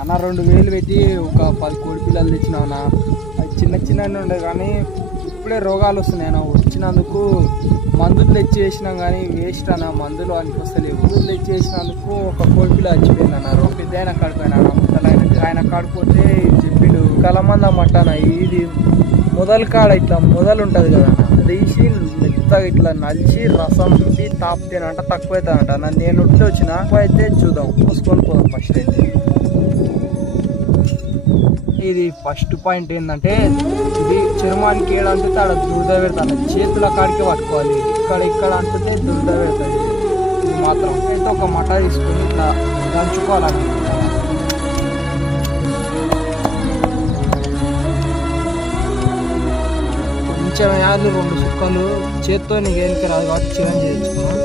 అన్న 2000 పెట్టి ఒక 10 కోడి పిల్లలు తెచ్చినావునా. అది చిన్న చిన్న ఉండే కానీ ఇప్పుడే రోగాలు వస్తున్నాయి అన్న. వచ్చినందుకు మందులు తెచ్చేసినాం కానీ వేస్ట్ అన్న, మందులు అనికి వస్తలేవు. మందులు తెచ్చేసినందుకు ఒక కోడి పిల్ల చచ్చిపోయింది అన్న. పెద్ద ఆయన కాడిపోయినా ఆయన కాడిపోతే చెప్పిండు కలమంద మట్టన ఇది మొదలు కాడ ఇట్లా మొదలు ఉంటుంది కదా అన్న, తీసి మెత్తగా ఇట్లా నలిచి రసం తాపితేనంట తక్కువ అవుతానంట. నేను ఉంటే వచ్చిన అయితే చూద్దాం, పోసుకొని పోదాం. ఫస్ట్ అయితే ఇది ఫస్ట్ పాయింట్ ఏంటంటే ఇది చర్మానికి ఏడంటే ఆడ దురద పెడతాను. చేతుల కాడికి పట్టుకోవాలి, ఇక్కడ అంటే దురద పెడతాయి. ఇది మాత్రం అయితే ఒక మట తీసుకొని ఇట్లా దంచుకోవాలని కొంచెం యాళ్ళు 2 సుక్కలు చేత్తో నీకు ఏనికి రాదు కాబట్టి చిరం చేయించుకున్నాం.